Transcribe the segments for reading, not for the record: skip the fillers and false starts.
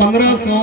1500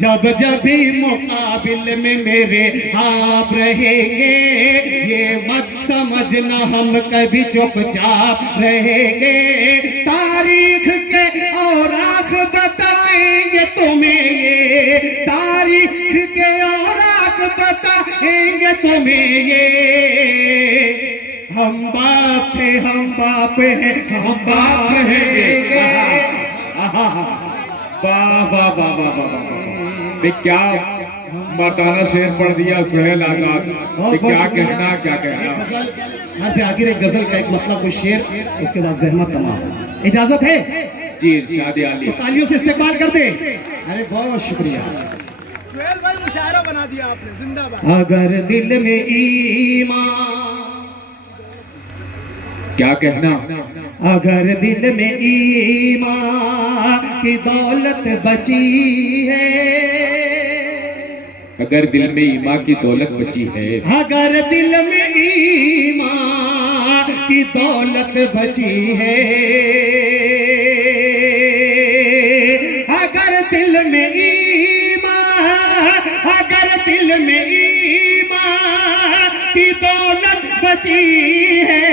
जब जब भी मुकाबिल में मेरे आप रहेंगे, ये मत समझना हम कभी चुपचाप रहेंगे। तारीख के औराख बताएंगे तुम्हें ये, तारीख के औराख बताएंगे तुम्हें ये। हम बाप थे, हम बाप हैं, हम बाप रहेंगे। वाह वाह वाह वाह वाह वाह। क्या मर्दाना शेर पढ़ दिया सुहेल आजाद। क्या कहना क्या कहना। हर से आखिर एक गजल का एक मतलब कोई शेर, उसके बाद जहमत तमाम। इजाजत है जी इरशाद आली। तो तालियों से इस्तेमाल कर दे। अरे बहुत शुक्रिया। सुहेल भाई मुशायरा बना दिया आपने, जिंदाबाद। अगर दिल में ईमान, क्या कहना। अगर दिल में ईमान की दौलत बची है, अगर दिल में ईमान की दौलत बची है, अगर दिल में ईमान की दौलत बची है, अगर दिल में ईमान, अगर दिल में ईमान की दौलत बची है,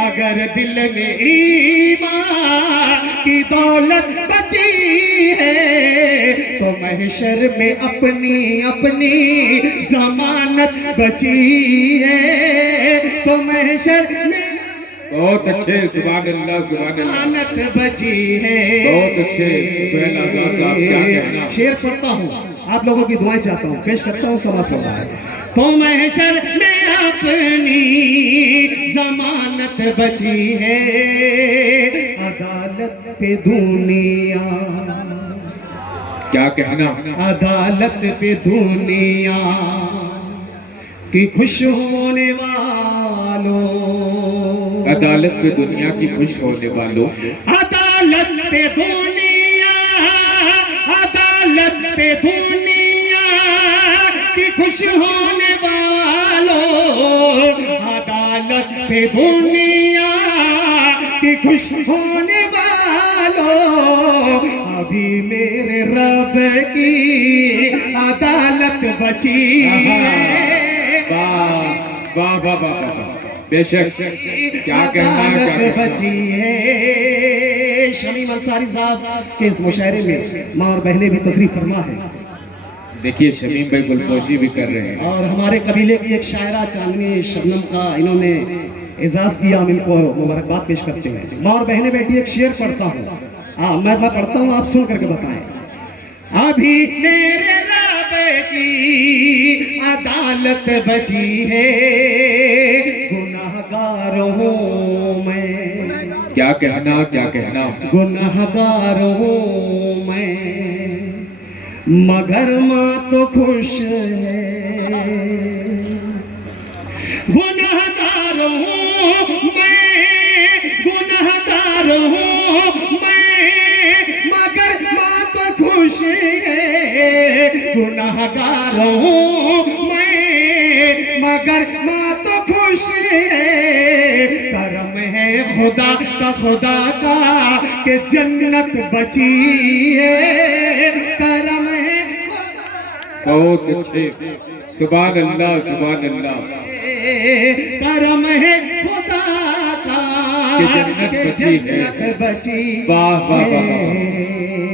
अगर दिल में ईमान की दौलत बची है, तो महशर में अपनी अपनी जमानत बची है, तो महशर में बहुत अच्छे सुभान अल्लाह सुभान अल्लाह। जमानत बची है। बहुत अच्छे सुहेल आजाद साहब, क्या कहना। शेर पढ़ता हूँ, आप लोगों की दुआएं चाहता हूँ, पेश करता हूँ, समाप्त हो रहा है। तो महशर में अपनी जमानत बची है, अदालत पे दुनिया, क्या कहना। अदालत पे दुनिया की खुश होने वालों, अदालत पे दुनिया की खुश होने वालों, अदालत पे दुनिया, अदालत पे दुनिया की खुश होने वालों, अदालत पे दुनिया की खुश होने वालों, अभी मेरे रब की अदालत बची है। वाह वाह वाह वाह वाह। बेशक क्या कहना क्या अदालत कहना। बची है। शमीम अंसारी साहब के इस मुशायरे में माँ और बहनें भी तशरीफ फरमा है, देखिए शमीम भाई गुलपोशी भी कर रहे हैं। और हमारे कबीले की एक शायरा चांदनी शबनम का इन्होंने एजाज किया, हम इनको मुबारकबाद पेश करते हैं। माँ और बहनें बैठी, एक शेर पढ़ता हूँ, मैं पढ़ता हूँ, आप सुन करके बताएं। अभी मेरे रब की अदालत बची है, गुनाहगार हूँ मैं, क्या कहना क्या कहना। गुनाहगार हूँ मैं, मगर माँ तो खुश है। गुनाहगार हूँ मैं, गुनाहगार हूँ मैं, मगर माँ तो खुश है। गुनाहगार हूँ मैं, मगर माँ तो खुश है। करम है खुदा का कि जन्नत बची है। करम है बहुत अच्छे सुभान अल्लाह सुभान अल्लाह। करम है खुदा का कि जन्नत बची है। बची वाह वाह वाह वाह। है।